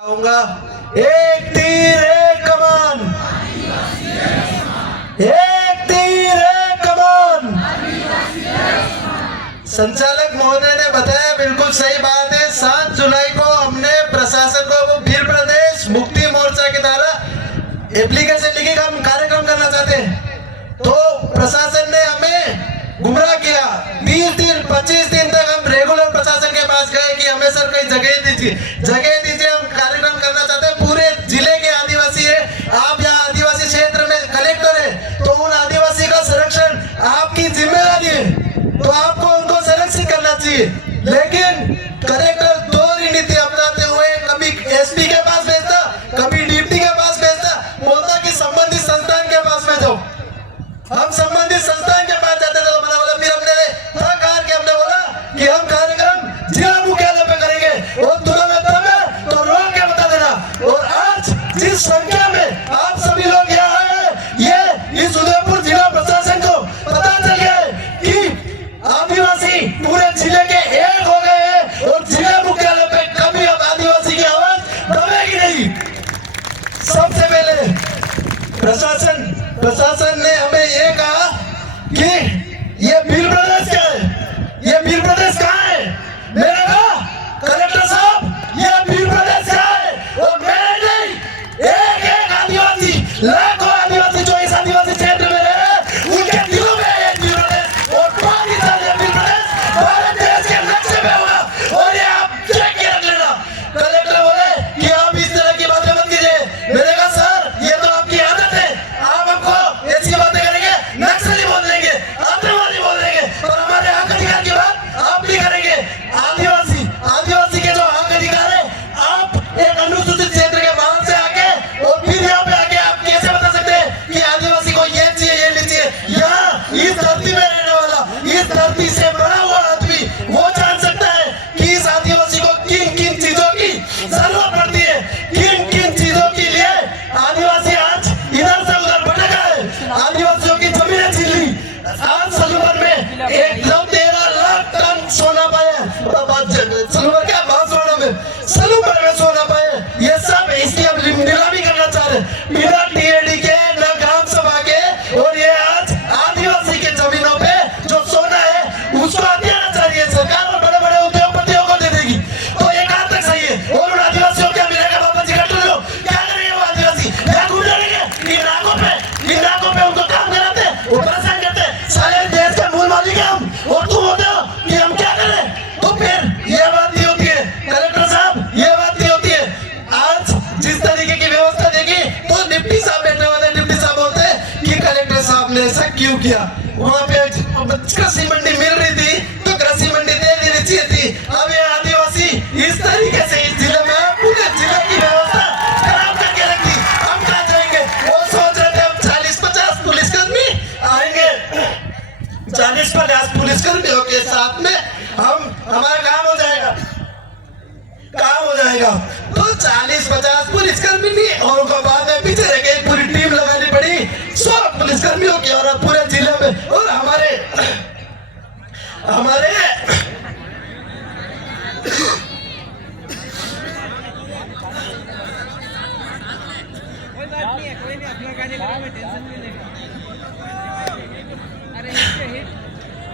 आऊंगा। एक तीर एक कमान, एक तीर एक कमान। संचालक महोदय ने बताया, बिल्कुल सही बात है। 7 जुलाई को हमने प्रशासन को वो भील प्रदेश मुक्ति मोर्चा के द्वारा एप्लीकेशन लिखी कि हम कार्यक्रम करना चाहते हैं, तो प्रशासन ने हमें गुमराह किया। 20 दिन 25 दिन तक हम रेगुलर प्रशासन के पास गए कि हमें सर कोई जगह दीजिए, हम कार्यक्रम करना चाहते हैं। पूरे जिले के आदिवासी है, आप यहाँ आदिवासी क्षेत्र में कलेक्टर है, तो उन आदिवासी का संरक्षण आपकी जिम्मेदारी है, तो आपको उनको संरक्षित करना चाहिए। लेकिन कलेक्टर दो नीति अपनाते हुए कभी एसपी के पास भेजता, कभी डीपी के पास भेजता, बोलता कि संबंधित संस्थान के पास भेजो। हम संबंधित संस्थान के पास जाते थे तो मना बोला। फिर हमने कहा कि हमने बोला कि हम कार्यक्रम जिला मुख्यालय पे करेंगे और तुम्हें दम है तो रोक के बता देना। और आज जिस संख्या में आप सभी लोग यहाँ आए, ये इस उदयपुर जिला प्रशासन को पता चल गया है कि आदिवासी पूरे जिले के एक हो गए हैं और जिला मुख्यालय पे कभी अब आदिवासी की आवाज दबेगी नहीं। सबसे पहले प्रशासन ने हमें ये कहा कि ये भील प्रदेश क्या है, ये भील प्रदेश कहाँ है। मैंने कहा कलेक्टर साहब ये भील प्रदेश क्या है, और मैं नहीं, एक आदिवासी, लाखों आदिवासी जो इस आदिवासी क्षेत्र में रह रहे हैं, उनके दिलों में ये भील प्रदेश और पाकिस्तान ये भील प्रदेश भारत देश के नक्शे में होगा। और ये आप चेक के रख लेना। कलेक्टर बोले कि आप इस तरह की बातें मत कीजिए। मैंने कहा सर ये तो आपकी आदत है, आप हमको ऐसी बातें करेंगे, नक्सली बोल देंगे, आतंकवादी बोल देंगे, और हमारे हक अधिकार की बात आप भी करेंगे। आदिवासी के जो हक अधिकार है, आप एक अनुसूचित क्षेत्र के बाहर से आके और फिर यहाँ पे आके आप कैसे बता सकते हैं कि आदिवासी को ये चाहिए ये नहीं चाहिए। यहाँ इस धरती में रहने वाला, इस धरती से बड़ा हुआ आदमी वो जान सकता है कि इस आदिवासी को किन किन चीजों की जरूरत पड़ती है, किन किन चीजों के लिए आदिवासी आज इधर से उधर भटका है। आदिवासियों की जमीनें छीन ली। आज सलूबर में 13 लाख टन सोना पाया। सलूबर क्या बांसवाड़ा में, सलूबर में सोना पाया। ये सब इसकी अब नीलामी करना चाह रहे, बिना टीएडी के, न ग्राम सभा के। और ये आज आदिवासी के जमीनों पे जो सोना है उसको हथियाना चाह रही है सरकार, और बड़े बड़े उद्योगपतियों को दे देगी। तो ये कहां तक सही है। और उन आदिवासियों क्या मिलेगा बाबा जी, कट लो, क्या करेंगे वो आदिवासी, क्या घूम जाएंगे इन नाकों पे उनको काम कराते, वो परेशान करते। सारे देश के मूल मालिक हैं हम, और तुम होते हो कि हम क्या करें। तो फिर ये बात नहीं होती है कलेक्टर साहब, ये बात नहीं होती है। आज जिस तरीके की व्यवस्था देखी तो डिप्टी साहब बैठे हुए थे, डिप्टी साहब बोलते कि कलेक्टर साहब ने ऐसा क्यों किया। वहां पे कृषि मंडी मिल रही थी तो कृषि मंडी दे देनी चाहिए थी। अब ये आदिवासी इस तरीके से इस जिले में पूरे जिले की व्यवस्था खराब करके रखी। हम कहाँ जाएंगे। वो सोच रहे थे हम 40-50 पुलिसकर्मी आएंगे, 40-50 पुलिसकर्मियों के साथ में हमारा काम हो जाएगा। तो 40-50 पुलिसकर्मी नहीं, और उनको बाद में पीछे रह गई, पूरी टीम लगानी पड़ी 100 पुलिसकर्मियों की, और पूरे जिले में। और हमारे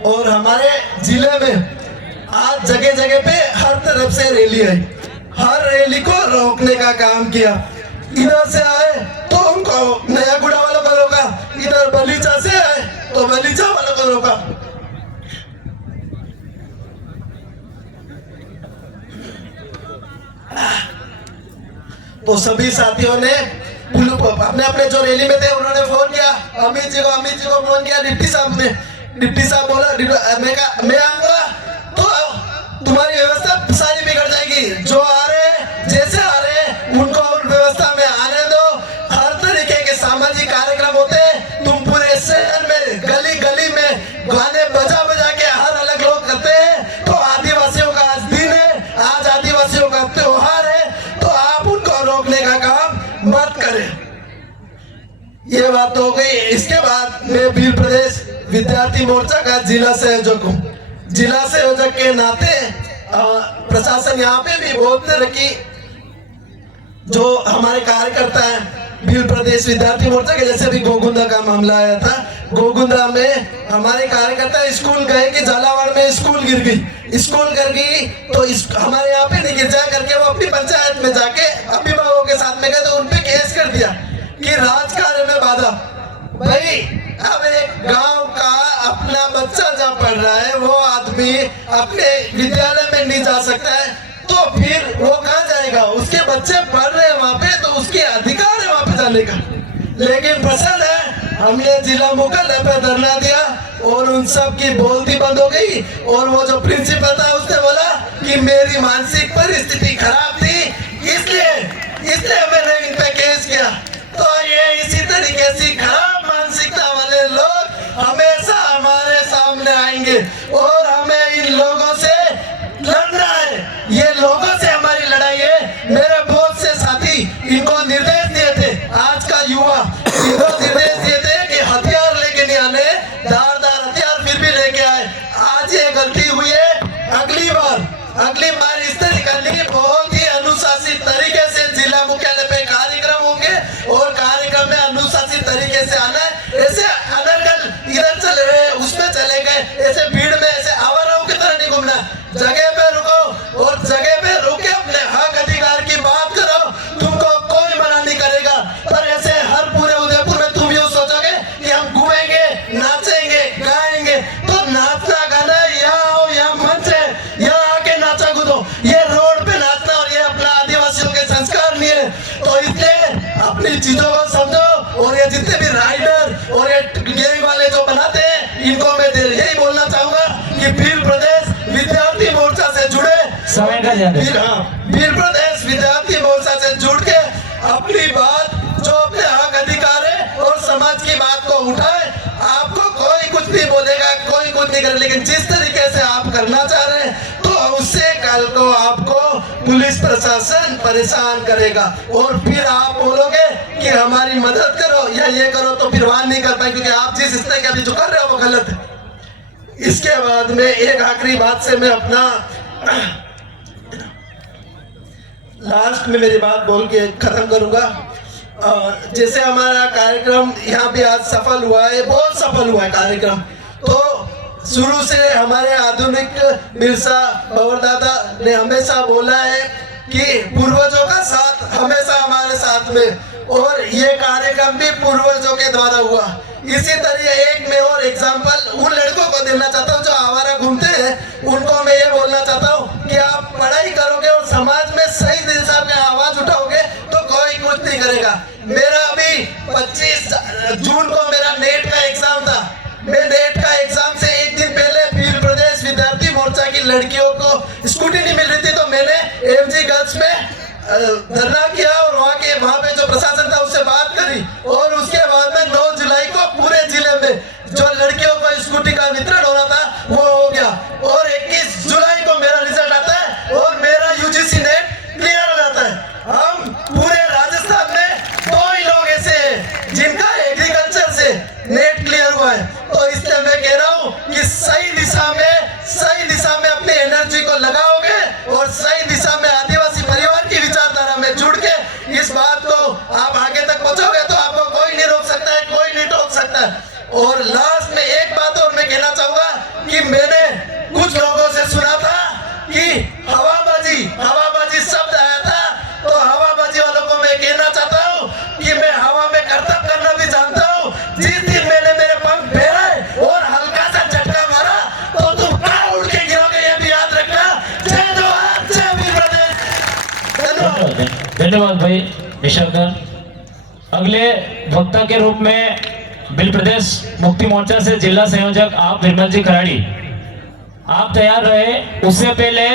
और हमारे जिले में आज जगह जगह पे हर तरफ से रैली है। हर रैली को रोकने का काम किया। इधर से आए तो उनको नया गुड़ा वालों को रोका, इधर बलीचा से आए तो बलीचा वालों को रोका। तो सभी साथियों ने अपने अपने जो रैली में थे उन्होंने फोन किया अमित जी को फोन किया। डिप्टी साहब बोला मैं आऊंगा तो तुम्हारी व्यवस्था सारी बिगड़ जाएगी। जो आ रहे जैसे आ रहे उनको उन व्यवस्था में आने दो। हर तरीके के सामाजिक कार्यक्रम होते हैं, तुम पूरे शहर में गली गली में गाने बजा बजा के हर अलग लोग करते हैं। तो आदिवासियों का आज दिन है, आज आदिवासियों का त्योहार है, तो आप उनको रोकने का काम मत करें। ये बात हो गई। इसके बाद मैं भील प्रदेश विद्यार्थी मोर्चा का जिला संयोजक हूँ। जिला संयोजक के नाते प्रशासन यहाँ पे भी बोलते रहे कि जो हमारे कार्यकर्ता हैं भील प्रदेश विद्यार्थी मोर्चा के, जैसे भी गोगुंदा का मामला आया था, गोगुंदा में हमारे कार्यकर्ता स्कूल गए कि झालावाड़ में स्कूल गिर गई, स्कूल गिर गई तो हमारे यहाँ पे नहीं गिर जाए करके वो अपनी पंचायत में जाके अभिभावकों के साथ में गए तो उनपे केस कर दिया कि राजकार्य में बाधा। भाई अब एक गांव का अपना बच्चा जहाँ पढ़ रहा है वो आदमी अपने विद्यालय में नहीं जा सकता है तो फिर वो कहाँ जाएगा? उसके बच्चे पढ़ रहे हैं वहाँ पे तो उसके अधिकार है वहाँ पे जाने का। लेकिन पसंद है हमने जिला मुख्यालय पे धरना दिया और उन सब की बोलती बंद हो गई और वो जो प्रिंसिपल था उसने बोला कि मेरी मानसिक परिस्थिति खराब थी इसलिए मैंने इन पे केस किया। तो ये इसी तरीके से खराब मानसिकता वाले लोग हमेशा हमारे सामने आएंगे और हमें इन लोगों से लड़ना है। ये लोगों से हमारी लड़ाई है। मेरे बहुत से साथी इनको निर्देश दिए थे, आज का युवा इनको निर्देश दिए थे कि हथियार लेके नहीं आने, धारदार हथियार फिर भी लेके आए। आज ये गलती हुई है, अगली बार इस तरीके बहुत ही अनुशासित तरीके से जिला मुख्यालय पे कार्यक्रम होंगे और कार्यक्रम में अनुशासित तरीके से आना है। ऐसे अनर्गल इधर चले गए उसमें चले गए, ऐसे भीड़ में ऐसे आवाराओं की तरह नहीं घूमना। जगह पे रुको और जगह पे रुक के अपने हक अधिकार की बात करो, तुमको कोई मना नहीं करेगा। पर ऐसे हर पूरे उदयपुर में तुम यूँ सोचोगे कि हम घूमेंगे, नाचेंगे, गाएंगे, तो नाचना गाना यहाँ मंच है, यहाँ आके नाचा कूदो। ये रोड पे नाचना और ये अपना आदिवासियों के संस्कार नहीं है। तो इसलिए अपनी चीजों को समझो और ये जितने भी राइडर और ये गैंग वाले जो बनाते हैं इनको मैं यही बोलना चाहूंगा कि भील प्रदेश विद्यार्थी मोर्चा से जुड़े, भील प्रदेश विद्यार्थी मोर्चा से जुड़ के अपनी बात जो अपने हक अधिकार है और समाज की बात को उठाए। आपको कोई कुछ नहीं बोलेगा, कोई कुछ नहीं करेगा, लेकिन जिस तरीके से आप करना चाह रहे हैं तो उससे कल को आपको पुलिस प्रशासन परेशान करेगा और फिर आप बोलोगे कि हमारी मदद करो या ये करो, तो फिर वहां नहीं कर पाए क्योंकि आप जिस स्तर के अभी जो कर रहे हो वो गलत है। इसके बाद में एक आखिरी बात से मैं अपना लास्ट में मेरी बात बोल के खत्म करूंगा। जैसे हमारा कार्यक्रम यहाँ पे आज सफल हुआ है, बहुत सफल हुआ है कार्यक्रम। तो शुरू से हमारे आधुनिक बिरसा भंवर दादा ने हमेशा बोला है कि पूर्वजों का साथ हमेशा हमारे साथ में, और ये कार्यक्रम भी पूर्वजों के द्वारा हुआ। इसी तरह एक मैं और एग्जाम्पल उन लड़कों को देना चाहता हूँ जो आवारा घूमते हैं, उनको मैं ये बोलना चाहता हूँ कि आप पढ़ाई करोगे और समाज में सही दिशा में आवाज उठाओगे तो कोई कुछ नहीं करेगा। मेरा अभी 25 जून को मेरा नेट का एग्जाम था। मैं नेट का एग्जाम से एक दिन पहले भील प्रदेश विद्यार्थी मोर्चा की लड़कियों को स्कूटी नहीं मिल रही थी तो मैंने एमजी गर्ल्स में धरना किया और वहाँ पे जो प्रशासन था उससे बात करी और उसके बाद में 9 जुलाई को पूरे जिले में जो लड़कियों को स्कूटी का वितरण होना था वो हो गया और 21 जुलाई को मेरा रिजल्ट आता है और मेरा यूजीसी नेट क्लियर हो जाता है। हम पूरे राजस्थान में 2 ही लोग ऐसे हैं जिनका एग्रीकल्चर से नेट क्लियर हुआ है। तो इसलिए मैं कह रहा हूँ कि सही दिशा में अपनी एनर्जी को लगाओगे और सही दिशा में आदिवासी परिवार की विचारधारा में जुड़ के इस बात को आप आगे तक पहुंचोगे तो आपको कोई नहीं रोक सकता है, कोई नहीं टोक सकता है। और लास्ट में एक बात और मैं कहना चाहूंगा कि मैंने कुछ लोगों से सुना था कि हवाबाजी शब्द आया था, तो हवाबाजी वालों को मैं कहना चाहता हूँ कि मैं हवा में करतब करना भी जानता हूँ। जिस दिन मैंने मेरे पंख फैलाए और हल्का सा झटका मारा तो तुम कहाँ उड़ के गिरोगे ये भी याद रखना। जय जवाहर, जय भील प्रदेश। धन्यवाद। धन्यवाद भाई निशंकर। अगले वक्ता के रूप में भील प्रदेश मुक्ति मोर्चा से जिला संयोजक आप विमल जी खराड़ी, आप तैयार रहे। उससे पहले